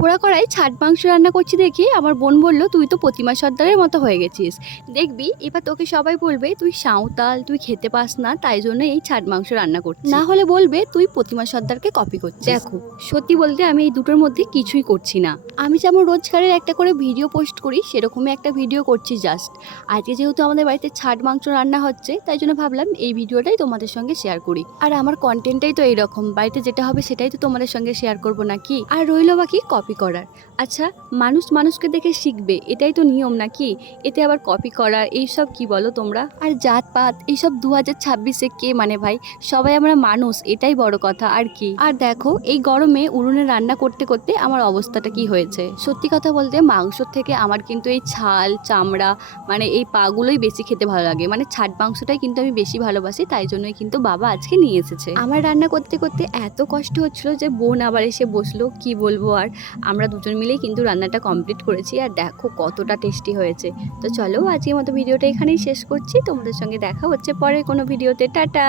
পোড়া কড়াই ছাট মাংস রান্না করছি দেখে আমার বোন বলল, তুই তো প্রতিমা সর্দারের মতো হয়ে গেছিস। দেখবি এবার তোকে সবাই বলবে তুই সাঁওতাল, তুই খেতে পাস না, তাই জন্য এই ছাট মাংস রান্না করছিস, না হলে বলবে তুই প্রতিমা সর্দারকে কপি করছিস। দেখো, সত্যি বলতে আমি এই দুটোর মধ্যে কিছুই করছি না। আমি যেমন রোজগারের একটা করে ভিডিও পোস্ট করি, সেরকমই একটা ভিডিও করছি জাস্ট। আজকে যেহেতু আমাদের বাড়িতে ছাট মাংস রান্না হচ্ছে, তাই জন্য ভাবলাম এই ভিডিওটাই তোমাদের সঙ্গে শেয়ার করি। আর আমার কন্টেন্টটাই তো এইরকম, বাড়িতে যেটা হবে সেটাই তো তোমাদের সঙ্গে শেয়ার করবো নাকি। আর রইলো বাকি কপি করার। আচ্ছা, মানুষ মানুষকে দেখে শিখবে, এটাই তো নিয়ম নাকি? এতে আবার কপি করার এইসব কি বলো তোমরা? আর জাতপাত এইসব 2026-এ কে মানে ভাই? সবাই আমরা মানুষ, এটাই বড় কথা আর কি। আর দেখো, এই গরমে উনুনে রান্না করতে করতে আমার অবস্থাটা কি হয়েছে। সত্যি কথা বলতে মাংসর থেকে আমার কিন্তু এই ছাল, চামড়া, মানে এই পাগুলোই বেশি খেতে ভালো লাগে। মানে ছাট মাংসটাই কিন্তু আমি বেশি ভালোবাসি, তাই জন্যই কিন্তু বাবা আজকে নিয়ে এসেছে। আমার রান্না করতে করতে এত কষ্ট হচ্ছিল যে বোন আবার এসে বসলো, কি বলবো আর। আমরা দুজন মিলেই কিন্তু রান্নাটা কমপ্লিট করেছি, আর দেখো কতটা টেস্টি হয়েছে। তো চলো, আজকের মতো ভিডিওটা এখানেই শেষ করছি। তোমাদের সঙ্গে দেখা হচ্ছে পরে কোনো ভিডিওতে। টাটা।